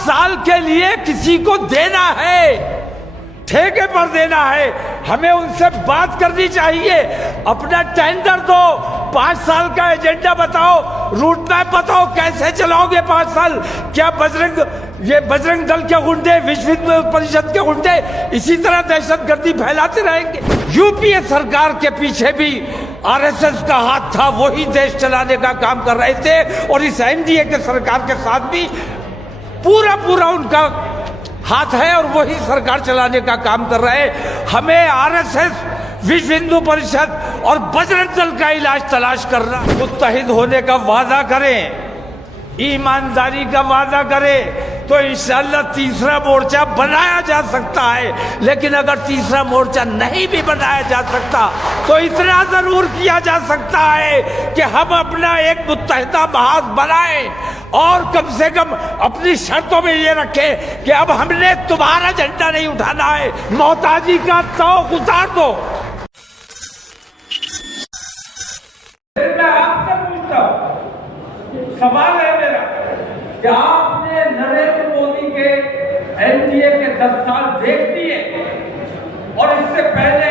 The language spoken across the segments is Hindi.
साल के लिए किसी को देना है, ठेके पर देना है, हमें उनसे बात करनी चाहिए। अपना टेंडर दो, 5 साल का एजेंडा बताओ, रूट मैप बताओ, कैसे चलाओगे 5 साल। क्या बजरंग दल के गुंडे, विश्व हिंदू परिषद के गुंडे इसी तरह दहशतगर्दी फैलाते रहेंगे? यूपीए सरकार के पीछे भी आरएसएस का हाथ था, वही देश चलाने का काम कर रहे थे, और इस एनडीए के सरकार के साथ भी पूरा उनका हाथ है और वही सरकार चलाने का काम कर रहे हैं। हमें आरएसएस, विश्व हिंदू परिषद और बजरंग दल का इलाज तलाश करना। मुत्तहिद होने का वादा करें, ईमानदारी का वादा करें, तो इंशाअल्लाह तीसरा मोर्चा बनाया जा सकता है। लेकिन अगर तीसरा मोर्चा नहीं भी बनाया जा सकता तो इतना जरूर किया जा सकता है कि हम अपना एक मुत्तहिदा महाज बनाएं और कम से कम अपनी शर्तों में ये रखें कि अब हमने तुम्हारा झंडा नहीं उठाना है, मोहताजी का तौक उतार दो। मैं आपसे पूछता हूं, सवाल है मेरा कि आपने नरेंद्र मोदी के एनडीए के 10 साल देख दिए और इससे पहले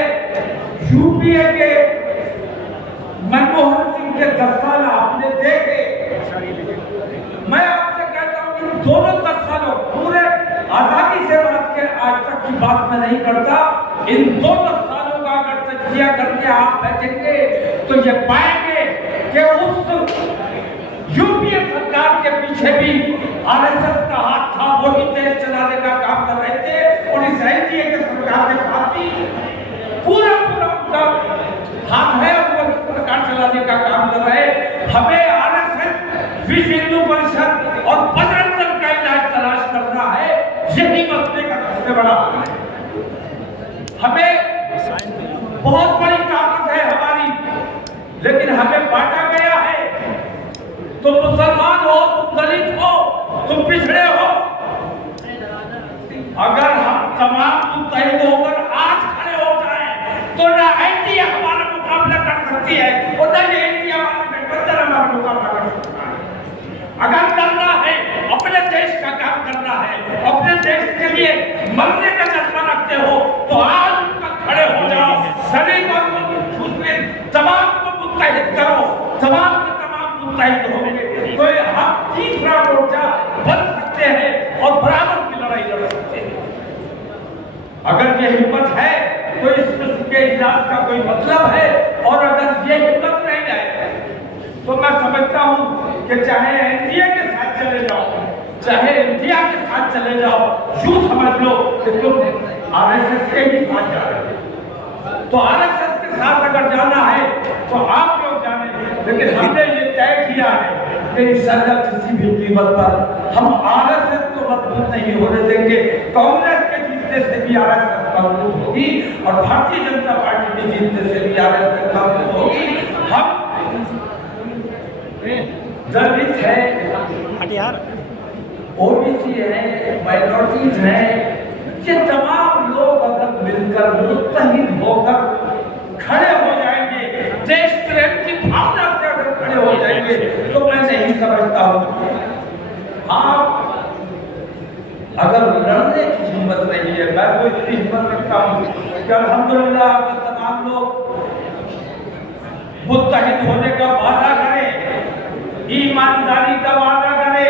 यूपीए के मनमोहन सिंह के 10 साल आपने देखे। मैं आपसे कहता हूं इन दोनों 10 सालों, पूरे आजादी से बात के आज तक की बात मैं नहीं करता, इन 2-10 सालों का अगर तजिया करके आप बैठेंगे तो ये पाएंगे कि उस यूपीए सरकार के पीछे भी आरएसएस का हाथ था, वही देश चलाने का काम कर रहे थे, और इस एनडीए के सरकार के साथ भी पूरा उनका हाथ है और वही सरकार चलाने का काम कर रहे हैं। हमें आरएसएस, विश्व हिंदू परिषद और बजरंग दल का इलाज तलाश करना है, यही मसले का सबसे बड़ा हल है। हमें बहुत बड़ी ताकत है हमारी, लेकिन हमें बांटा गया है। तुम मुसलमान हो, तुम दलित हो, तुम पिछड़े हो। अगर हम तमाम मुत्तहिद होकर आज खड़े हो जाएं तो ना एनडीए हमारा मुकाबला कर सकती है और ना ये एनडीए हमारा गठबंधन हमारा मुकाबला कर सकता है। अगर करना है, अपने देश का काम करना है, अपने देश के लिए मरने का जज्बा रखते हो तो आज खड़े हो जाओ, शरीर और तमाम को मुत्तहिद करो, तमाम मुत्तहिद होंगे तो हम तीसरा मोर्चा बन सकते हैं और बराबर की लड़ाई लड़ सकते हैं। अगर ये हिम्मत है तो इसके इजलास का कोई मतलब है, और अगर ये हिम्मत नहीं है तो मैं समझता हूं कि चाहे एनडीए के साथ चले जाओ, चाहे इंडिया के साथ चले जाओ, यूं समझ लो कि तुम आरएसएस के ही साथ जा रहे हो। तो आरएसएस के साथ अगर जाना है तो आप लोग जाने, लेकिन हमने ये तय किया है कि इंशाअल्लाह किसी भी कीमत पर हम आरएसएस को मजबूत नहीं होने देंगे। कांग्रेस के जीतने से भी आरएसएस मजबूत होगी और भारतीय जनता पार्टी के जीतने से भी आरएसएस मजबूत होगी। हम दलित है, ओबीसी है, माइनॉरिटीज है, ये तमाम लोग अगर मिलकर मुत्तहिद होकर खड़े हो जाएंगे, देश प्रेम की भावना से अगर खड़े हो जाएंगे तो मैं नहीं समझता हूं आप अगर लड़ने की हिम्मत नहीं है, मैं तो इतनी हिम्मत रखता हूं कि अल्हम्दुलिल्लाह अगर तमाम लोग मुत्तहिद होने का वादा करें, ईमानदारी का वादा करें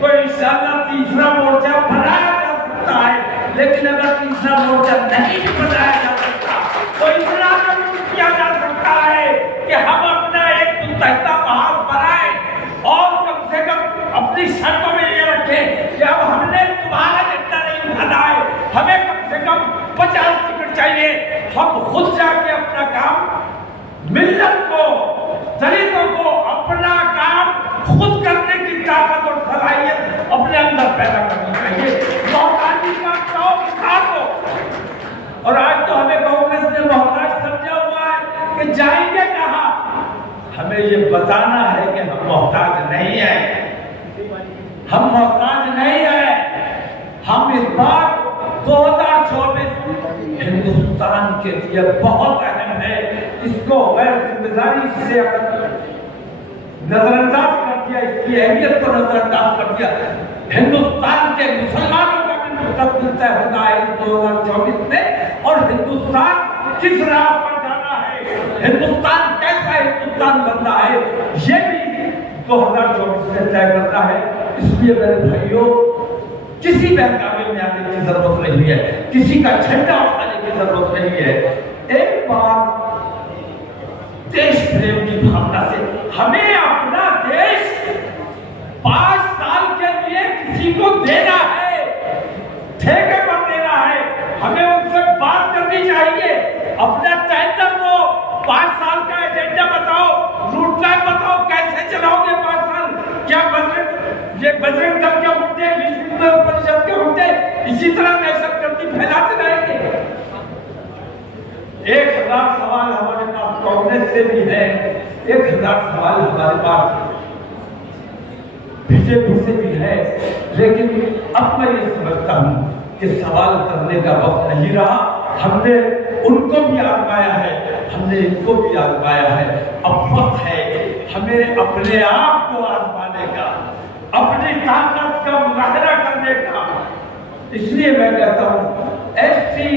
तो इंशाअल्लाह तीसरा मोर्चा बनाया जा सकता है। लेकिन अगर तीसरा मोर्चा नहीं भी बनाया जा सकता तो इतना जरूर किया जा सकता है कि हम अपना एक मुत्तहिदा महाज बनाएं और कम से कम अपनी शर्तों में ये रखें कि अब हमने तुम्हारा झंडा नहीं उठाना है, हमें कम से कम 50 टिकट चाहिए। हम खुद जाके अपना काम, मिल्लत को, दलितों को अपना काम खुद करने की ताकत और सलाहियत अपने अंदर पैदा करनी चाहिए। मोहताजी का शौक उठा दो। और आज तो हमें कांग्रेस ने मोहताज समझा हुआ है कि जाएंगे कहां। हमें ये बताना है कि हम मोहताज नहीं हैं, हम मोहताज नहीं हैं। हम इस बार 2024 हिंदुस्तान के लिए बहुत अहम है। इसको गैर जिम्मेदारी से नजरअंदाज कर दिया, इसकी अहमियत को नजरअंदाज कर दिया, हिंदुस्तान के मुसलमानों का भी मुस्तकबिल तय होता है 2024 में। और हिंदुस्तान किस राह पर जाना है, हिंदुस्तान कैसा हिंदुस्तान बनना है, ये भी 2024 में तय करना है। इसलिए मेरे भाइयों, किसी बहकावे में आने की जरूरत नहीं है, किसी का झंडा उठाने की जरूरत नहीं है। एक बार देश प्रेम की भावना से हमें अपना देश 5 साल के लिए किसी को देना है, ठेके पर देना है। हमें उनसे बात करनी चाहिए, अपना तय कर दो, 5 साल का एजेंडा बताओ, रूट मैप बताओ, कैसे चलाओगे 5 साल। क्या बजरंग दल के मुद्दे, विश्व परिषद के मुद्दे इसी तरह दहशतगर्दी फैलाते रहेंगे? 1000 सवाल हमारे पास कांग्रेस से भी है, 1000 सवाल हमारे पास बीजेपी से भी है। लेकिन अब मैं ये समझता हूँ कि सवाल करने का वक्त नहीं रहा। हमने उनको भी आजमाया है, हमने इनको भी आजमाया है। अब वक्त है हमें अपने आप को आजमाने का, अपनी ताकत का मुजाहरा करने का। इसलिए मैं कहता हूँ एससी,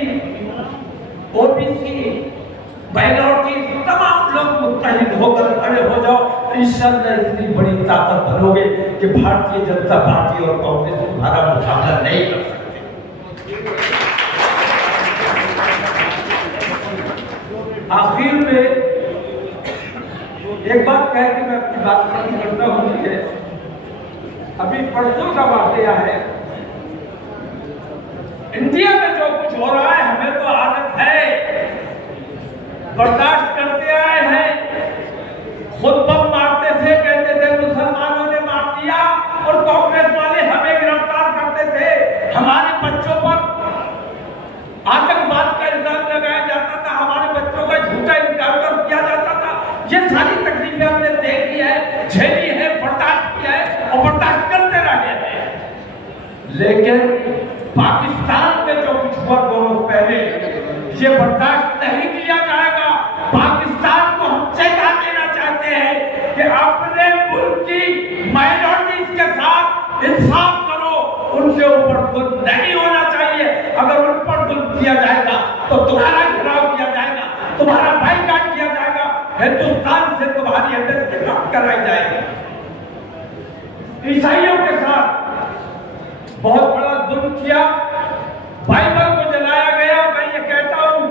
ओबीसी, माइनॉरिटी तमाम लोग मुत्तहिद होकर खड़े हो जाओ, इंशाअल्लाह इतनी बड़ी ताकत बनोगे कि भारतीय जनता पार्टी और कांग्रेस तुम्हारा मुकाबला नहीं कर सकते। आखिर में एक बात कह के मैं अपनी बात खत्म करता हूँ कि अभी परसों का वाकया है, इंडिया में जो कुछ हो रहा है हमें तो आदत है, बर्दाश्त करते आए हैं। खुद बम मारते थे, कहते थे मुसलमानों ने मार दिया, और कांग्रेस वाले हमें गिरफ्तार करते थे। हमारे बच्चों पर आतंकवाद का इल्जाम लगाया जाता था, हमारे बच्चों का झूठा इनकाउंटर किया जाता था। ये सारी तकलीफें हमने देखी है, झेली है, बर्दाश्त किया है और बर्दाश्त करते रहे हैं। लेकिन पाकिस्तान में जो कुछ हुआ 2 रोज पहले, ये बर्दाश्त नहीं किया जाएगा। पाकिस्तान को हम चेता देना चाहते हैं कि अपने मुल्क की माइनॉरिटीज के साथ इंसाफ करो, उनके ऊपर जुल्म नहीं होना चाहिए। अगर उन पर जुल्म किया जाएगा तो तुम्हारा घिराव किया जाएगा, तुम्हारा बाइकाट किया जाएगा, हिंदुस्तान से तुम्हारी एम्बेसी कराई जाएगी। ईसाइयों के साथ बहुत बड़ा जुल्म किया, बाइबल को जलाया गया। मैं ये कहता हूँ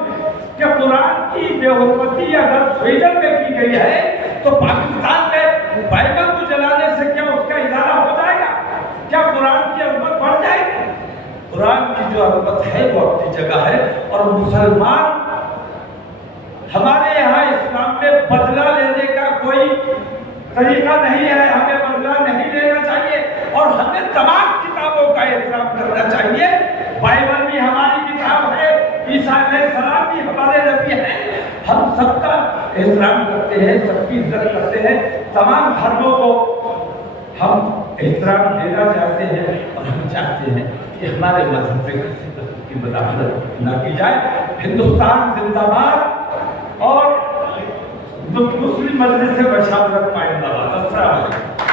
कि कुरान की बेहुरमती अगर स्वीडन में की गई है तो पाकिस्तान में बाइबल को जलाने से क्या उसका इजारा हो जाएगा? क्या कुरान की अजमत बढ़ जाएगी? कुरान की जो अजमत है वो अपनी जगह है। और मुसलमान, हमारे यहाँ इस्लाम में बदला लेने का कोई तरीका नहीं है, हमें बदला नहीं लेना चाहिए और हमें तमाम किताबों का एहतराम करना चाहिए। बाइबल भी हमारी किताब है, ईसा अलैहिस्सलाम भी हमारे नबी हैं। हम सबका एहतराम करते हैं, सबकी इज्जत करते हैं, तमाम धर्मों को हम एहतराम देना चाहते हैं और हम चाहते हैं कि हमारे मजहब में किसी तरह की मुदाखलत न की जाए। हिंदुस्तान जिंदाबाद और मुस्लिम मजलिस से बशावरत पाइंदाबाद। अस्सलाम वालेकुम।